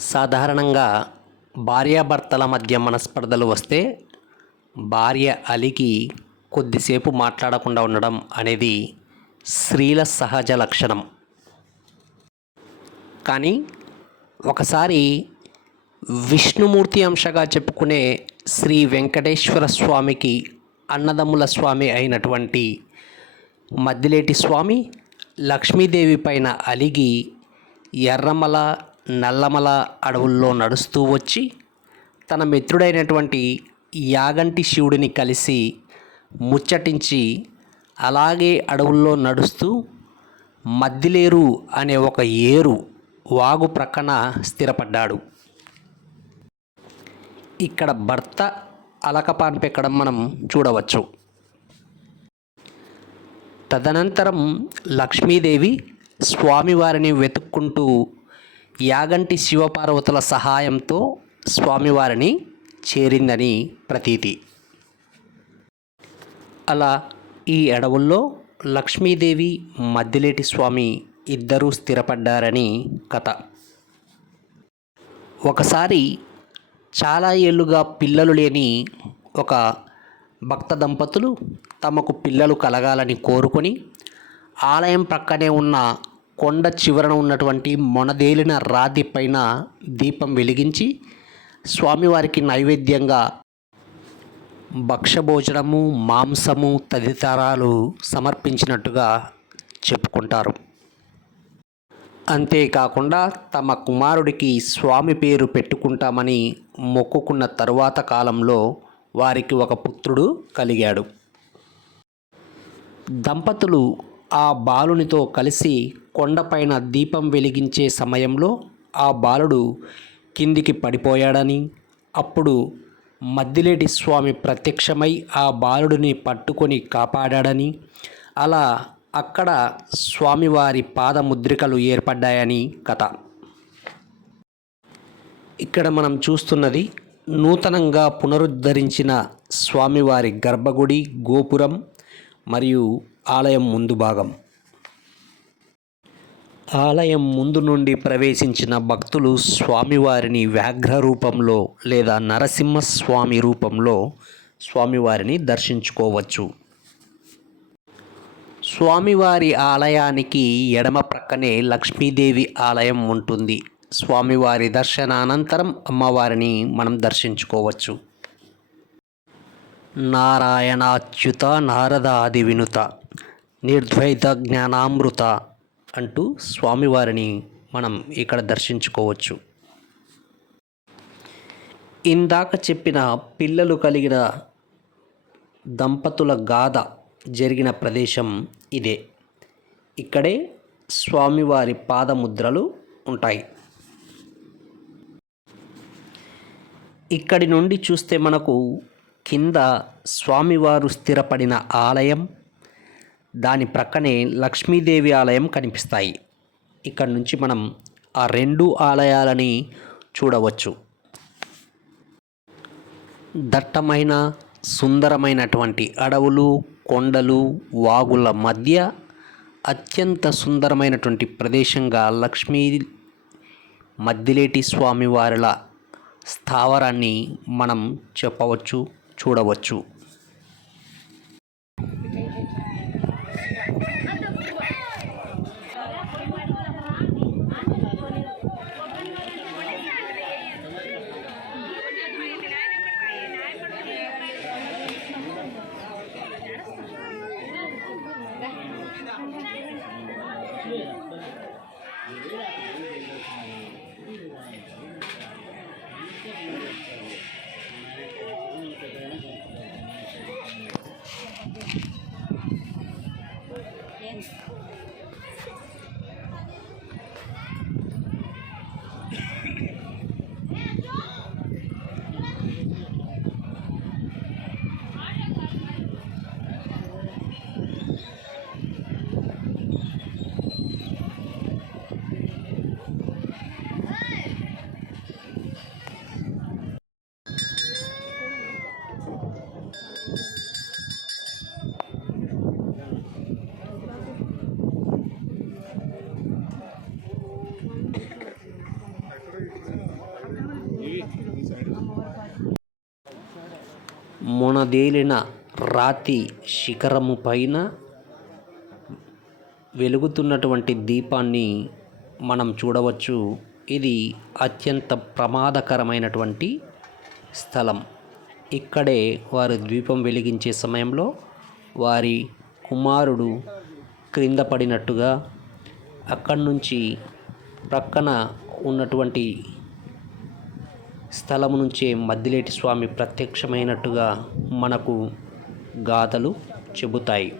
సాధారణంగా భార్యాభర్తల మధ్య మనస్పర్ధలు వస్తే భార్య అలిగి కొద్దిసేపు మాట్లాడకుండా ఉండడం అనేది స్త్రీల సహజ లక్షణం. కానీ ఒకసారి విష్ణుమూర్తి అంశగా చెప్పుకునే శ్రీ వెంకటేశ్వర స్వామికి అన్నదమ్ముల స్వామి అయినటువంటి మద్దిలేటి స్వామి లక్ష్మీదేవి పైన అలిగి ఎర్రమల నల్లమల అడవుల్లో నడుస్తూ వచ్చి తన మిత్రుడైనటువంటి యాగంటి శివుడిని కలిసి ముచ్చటించి అలాగే అడవుల్లో నడుస్తూ మద్దిలేరు అనే ఒక ఏరు వాగు ప్రక్కన స్థిరపడ్డాడు. ఇక్కడ భర్త అలకపాన్ పెక్కడం మనం చూడవచ్చు. తదనంతరం లక్ష్మీదేవి స్వామివారిని వెతుక్కుంటూ యాగంటి శివపార్వతుల సహాయంతో స్వామివారిని చేరిందని ప్రతీతి. అలా ఈ అడవుల్లో లక్ష్మీదేవి మద్దిలేటి స్వామి ఇద్దరూ స్థిరపడ్డారని కథ. ఒకసారి చాలా ఏళ్ళుగా పిల్లలు లేని ఒక భక్త దంపతులు తమకు పిల్లలు కలగాలని కోరుకొని ఆలయం ప్రక్కనే ఉన్న కొండ చివరన ఉన్నటువంటి మొనదేలిన రాతి పైన దీపం వెలిగించి స్వామివారికి నైవేద్యంగా భక్షభోజనము, మాంసము తదితరాలు సమర్పించినట్టుగా చెప్పుకుంటారు. అంతేకాకుండా తమ కుమారుడికి స్వామి పేరు పెట్టుకుంటామని మొక్కుకున్న తరువాత కాలంలో వారికి ఒక పుత్రుడు కలిగాడు. దంపతులు ఆ బాలునితో కలిసి కొండపైన దీపం వెలిగించే సమయంలో ఆ బాలుడు కిందికి పడిపోయాడని, అప్పుడు మద్దిలేటి స్వామి ప్రత్యక్షమై ఆ బాలుడిని పట్టుకొని కాపాడాడని, అలా అక్కడ స్వామివారి పాదముద్రికలు ఏర్పడ్డాయని కథ. ఇక్కడ మనం చూస్తున్నది నూతనంగా పునరుద్ధరించిన స్వామివారి గర్భగుడి గోపురం మరియు ఆలయం ముందు భాగం. ఆలయం ముందు నుండి ప్రవేశించిన భక్తులు స్వామివారిని వ్యాఘ్ర రూపంలో లేదా నరసింహస్వామి రూపంలో స్వామివారిని దర్శించుకోవచ్చు. స్వామివారి ఆలయానికి ఎడమ ప్రక్కనే లక్ష్మీదేవి ఆలయం ఉంటుంది. స్వామివారి దర్శనానంతరం అమ్మవారిని మనం దర్శించుకోవచ్చు. నారాయణాచ్యుత నారదాది వినుత నిర్ద్వైత జ్ఞానామృత అంటూ స్వామివారిని మనం ఇక్కడ దర్శించుకోవచ్చు. ఇందాక చెప్పిన పిల్లలు కలిగిన దంపతుల గాథ జరిగిన ప్రదేశం ఇదే. ఇక్కడే స్వామివారి పాదముద్రలు ఉంటాయి. ఇక్కడి నుండి చూస్తే మనకు కింద స్వామివారు స్థిరపడిన ఆలయం, దాని ప్రక్కనే లక్ష్మీదేవి ఆలయం కనిపిస్తాయి. ఇక్కడి నుంచి మనం ఆ రెండు ఆలయాలని చూడవచ్చు. దట్టమైన సుందరమైనటువంటి అడవులు, కొండలు, వాగుల మధ్య అత్యంత సుందరమైనటువంటి ప్రదేశంగా లక్ష్మీ మద్దిలేటి స్వామివారిల స్థావరాన్ని మనం చెప్పవచ్చు, చూడవచ్చు. మొనదేలిన రాతి శిఖరము పైన వెలుగుతున్నటువంటి దీపాన్ని మనం చూడవచ్చు. ఇది అత్యంత ప్రమాదకరమైనటువంటి స్థలం. ఇక్కడే వారు దీపం వెలిగించే సమయంలో వారి కుమారుడు క్రింద పడినట్టుగా, అక్కడి నుంచి ప్రక్కన ఉన్నటువంటి స్థలం నుంచే మద్దిలేటి స్వామి ప్రత్యక్షమైనట్టుగా మనకు గాథలు చెబుతాయి.